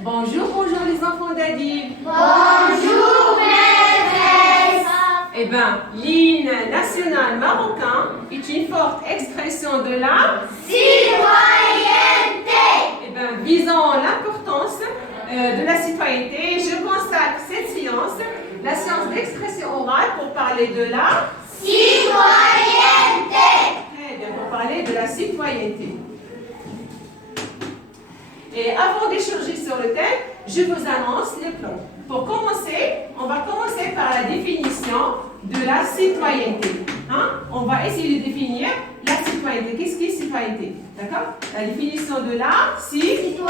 Bonjour, bonjour les enfants d'Adib. Bonjour, maîtresse. Eh bien, l'hymne national marocain est une forte expression de la Citoyenneté. Eh bien, visant l'importance de la citoyenneté, je consacre cette séance, la séance d'expression orale, pour parler de la Citoyenneté. Très bien, pour parler de la citoyenneté. Et avant d'échanger sur le thème, je vous annonce le plan. Pour commencer, on va commencer par la définition de la citoyenneté. On va essayer de définir la citoyenneté. Qu'est-ce qu'est citoyenneté? D'accord? La définition de la Citoyenneté.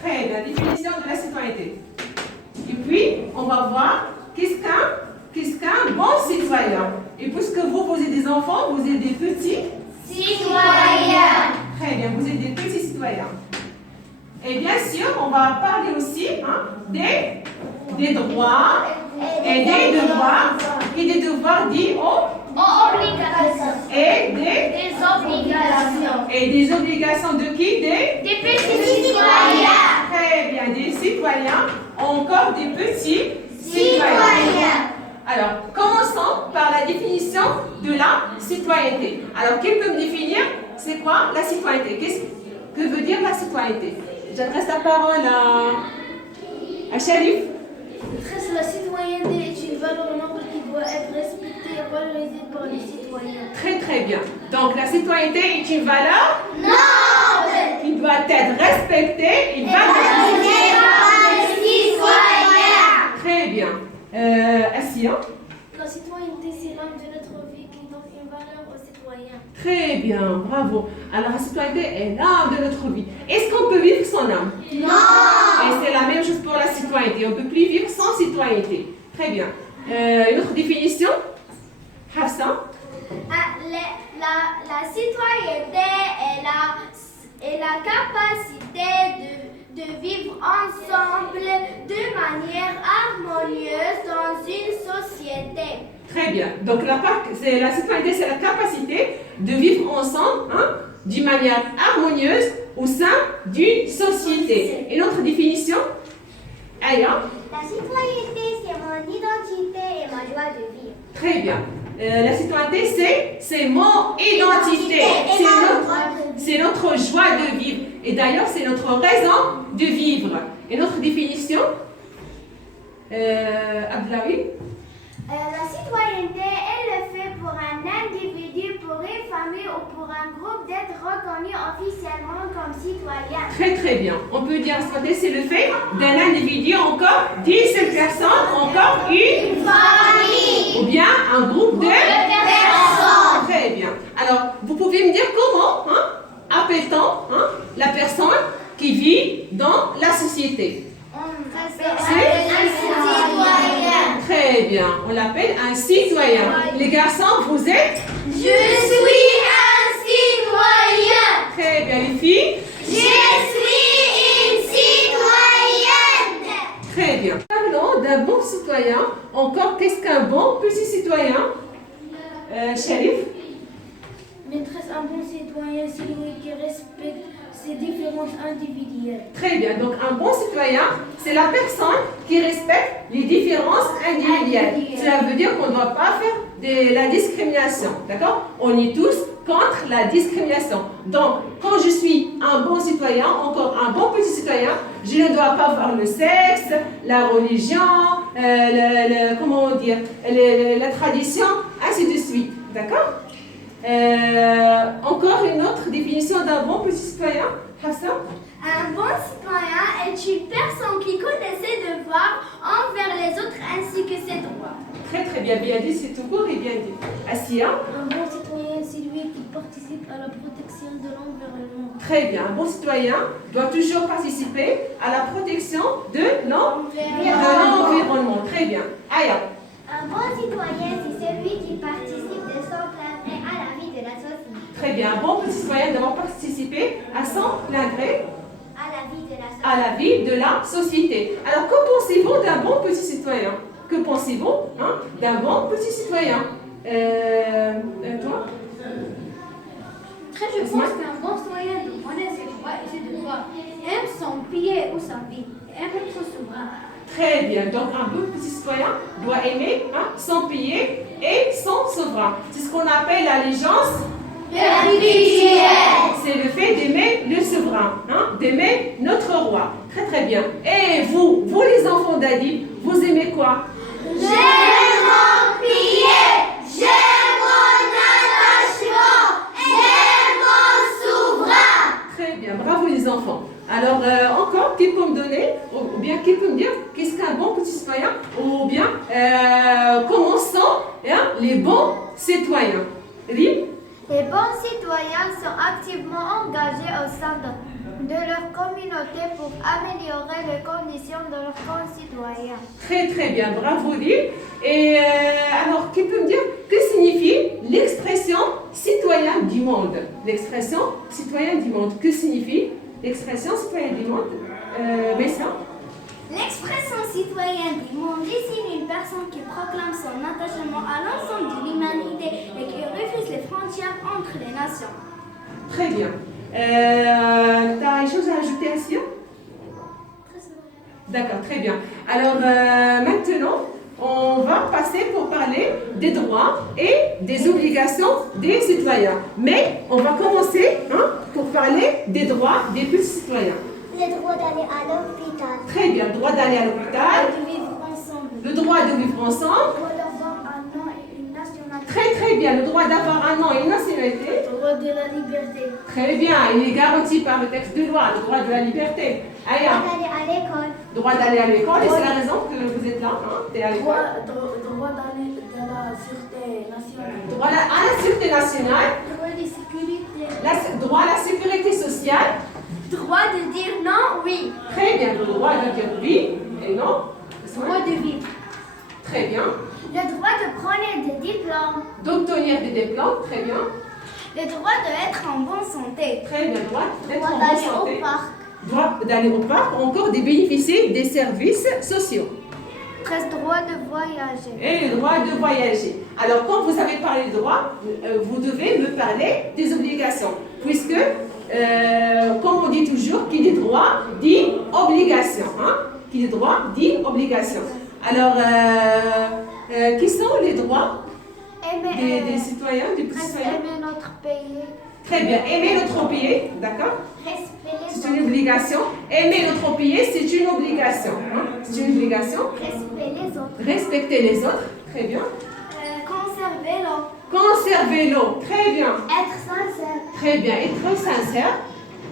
Très bien, définition de la citoyenneté. Et puis, on va voir qu'est-ce qu'un bon citoyen. Et puisque vous êtes des enfants, vous êtes des petits Citoyens. Très bien, vous êtes des petits citoyens. Et bien sûr, on va parler aussi des droits et des devoirs. Et des devoirs dits Obligations. et Des obligations. des obligations de qui? Des petits citoyens. Très bien, des citoyens, encore des petits Citoyens. Alors, commençons par la définition de la citoyenneté. Alors, qui peut me définir c'est quoi la citoyenneté? Que veut dire la citoyenneté? J'adresse la parole à Sharif. La citoyenneté est une valeur noble qui doit être respectée et valorisée par les citoyens. Très très bien. Donc, la citoyenneté est une valeur Noble. qui doit être respectée et Valorisée par les citoyens. Très bien. Assia. La citoyenneté, c'est l'âme de notre vie qui donne une valeur aux citoyens. Très bien, bravo. Alors, la citoyenneté est l'âme de notre vie. Est-ce qu'on peut vivre sans âme? Non. Et c'est la même chose pour la citoyenneté. On ne peut plus vivre sans citoyenneté. Très bien. Une autre définition? Hafsa? La citoyenneté est la capacité de vivre ensemble de manière harmonieuse dans une société. Très bien. Donc, la citoyenneté, c'est la capacité de vivre ensemble d'une manière harmonieuse au sein d'une société. Une autre définition? Aya? La citoyenneté, c'est mon identité et ma joie de vivre. Très bien. La citoyenneté, c'est mon identité. C'est notre joie de vivre. Et d'ailleurs, c'est notre raison de vivre. Et notre définition, Abdelawi? La citoyenneté est le fait pour un individu, pour une famille ou pour un groupe d'être reconnu officiellement comme citoyen. Très très bien. On peut dire que c'est le fait d'un individu, encore d'une seule personne, encore une Famille. ou bien un groupe de Personne. Très bien. Alors, vous pouvez me dire comment appelle-t-on la personne qui vit dans la société? Très bien. On l'appelle un citoyen. Les garçons, vous êtes? Je suis un citoyen. Très bien. Les filles? Je suis une citoyenne. Très bien. Parlons d'un bon citoyen. Encore, qu'est-ce qu'un bon petit citoyen? Sharif? Maîtresse, un bon citoyen, c'est celui qui respecte ses différences individuelles. Très bien. Donc, un bon citoyen, c'est la personne qui respecte les différences individuelles. Cela veut dire qu'on ne doit pas faire de la discrimination. D'accord? On est tous contre la discrimination. Donc, quand je suis un bon citoyen, encore un bon petit citoyen, je ne dois pas voir le sexe, la religion, comment dire, la tradition, ainsi de suite. D'accord? Encore une autre définition d'un bon petit citoyen, Hassan? Un bon citoyen est une personne qui connaît ses devoirs envers les autres ainsi que ses droits. Très très bien, bien dit, c'est tout court et bien dit. Assia? Un bon citoyen, c'est lui qui participe à la protection de l'environnement. Très bien, un bon citoyen doit toujours participer à la protection de l'environnement. Très bien. Aya? Un bon citoyen, c'est celui qui participe de son plein gré à la vie de la société. Très bien, un bon petit citoyen doit participer à son plein gré à la vie de la société. Alors, que pensez-vous d'un bon petit citoyen? Que pensez-vous d'un bon petit citoyen? Toi? Je pense qu'un bon citoyen doit connaître ses droits et ses devoirs, aime son pays Très bien. Donc, un bon petit citoyen doit aimer son pays et son souverain. C'est ce qu'on appelle l'allégeance Spirituelle. C'est le fait d'aimer le souverain, d'aimer notre roi. Très très bien. Et vous les enfants d'Adi, vous aimez quoi? J'aime mon pays, j'aime mon attachement, j'aime mon souverain. Très bien, bravo les enfants. Alors, encore, qui peut me donner, ou bien qui peut me dire qu'est-ce qu'un bon petit citoyen, ou bien comment sont les bons citoyens? Rim? Les bons citoyens sont activement engagés au sein de leur communauté pour améliorer les conditions de leurs concitoyens. Très très bien, bravo Rim. Et alors, qui peut me dire que signifie l'expression citoyen du monde? L'expression citoyen du monde, que signifie l'expression citoyen du monde? Messa? L'expression citoyenne du monde désigne une personne qui proclame son attachement à l'ensemble de l'humanité et qui refuse les frontières entre les nations. Très bien. T'as des choses à ajouter à Sia? D'accord, très bien. Alors maintenant, on va passer pour parler des droits et des obligations des citoyens. Mais on va commencer pour parler des droits des petits citoyens. Le droit d'aller à l'hôpital. Très bien, le droit d'aller à l'hôpital, De vivre ensemble. le droit de vivre ensemble. Le droit d'avoir un nom et une nationalité. Très très bien, le droit d'avoir un nom et une nationalité. Le droit de la liberté. Très bien, il est garanti par le texte de loi, le droit de la liberté. Le Aya, droit d'aller à l'école. droit d'aller à l'école, et c'est la raison que vous êtes là, t'es à l'école. Droit d'aller de la sûreté nationale. Droit à la sûreté nationale, Droit de sécurité. droit à la sécurité sociale. Droit de dire non, oui. Très bien, le droit de dire oui et non. Droit de vivre. Très bien. Le droit de prendre des diplômes. D'obtenir des diplômes, très bien. Le droit d'être en bonne santé. Très bien, droit d'être Droit en bonne d'aller santé. au parc. Droit d'aller au parc, ou encore de bénéficier des services sociaux. Presque droit de voyager. Et le droit de voyager. Alors, quand vous avez parlé de droit, vous devez me parler des obligations. Puisque, comme on dit toujours, qui dit droit dit obligation. Qui dit droit dit obligation. Alors, qui sont les droits des citoyens, du petit citoyen? Aimer notre pays. Très bien. Aimer notre pays, d'accord? Respecter les C'est une obligation. Aimer notre pays, c'est une obligation. C'est une obligation. Respecter les autres. Respecter les autres, très bien. Conserver l'eau. Conserver l'eau, très bien. Être sincère. Très bien. Être sincère,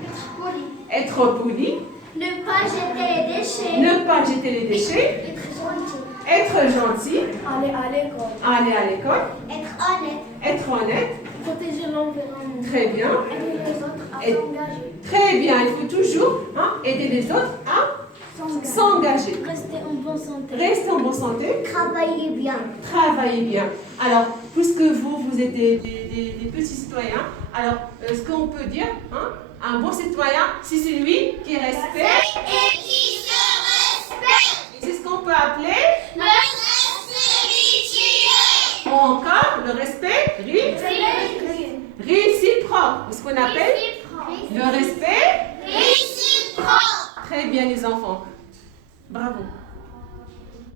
Être poli. être poli, Ne pas jeter les déchets. ne pas jeter les déchets, Être gentil. être gentil, Aller à l'école. aller à l'école, Être honnête. être honnête, Protéger l'environnement. très bien. Aider les autres à Et- s'engager. Très bien, il faut toujours aider les autres à s'engager. Rester en bonne santé. Restez en bonne santé, Travailler bien. travaillez bien. Alors, puisque vous êtes des petits citoyens, alors ce qu'on peut dire, un bon citoyen, c'est celui qui respecte, Et qui se respecte. c'est ce qu'on peut appeler, Le respect mutuel. ou encore le respect réciproque, ce qu'on appelle le respect. Réciproque. Très bien les enfants, bravo.